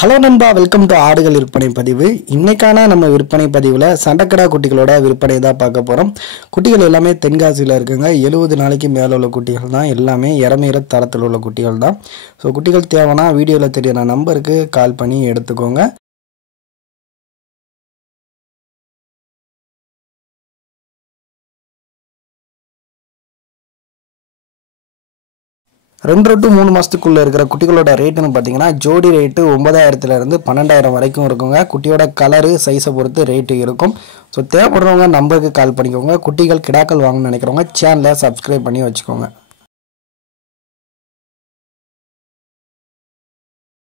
Hello நண்பா, welcome to ஆடுகள் விற்பனை பதிவு. இன்னைக்கான நம்ம விற்பனை பதிவில் சண்டக்கடா குட்டிகளோட விற்பனை தான் பார்க்க போகிறோம். குட்டிகள் எல்லாமே தென்காசியில் இருக்குங்க. 70 நாளைக்கு மேலே உள்ள குட்டிகள் தான், எல்லாமே இறமையிற தரத்தில் உள்ள குட்டிகள் தான். ஸோ குட்டிகள் தேவைன்னா வீடியோவில் தெரியுற நம்பருக்கு கால் பண்ணி எடுத்துக்கோங்க. ரெண்டு டு 3 மாதத்துக்குள்ளே இருக்கிற குட்டிகளோட ரேட்டுன்னு பார்த்தீங்கன்னா ஜோடி ரேட்டு 9,000 12,000 வரைக்கும் இருக்குங்க. குட்டியோட கலரு சைஸை பொறுத்து ரேட்டு இருக்கும். ஸோ தேவைப்படுறவங்க நம்பருக்கு கால் பண்ணிக்கோங்க. குட்டிகள் கிடாக்கள் வாங்கணும்னு நினைக்கிறவங்க சேனலை சப்ஸ்கிரைப் பண்ணி வச்சுக்கோங்க.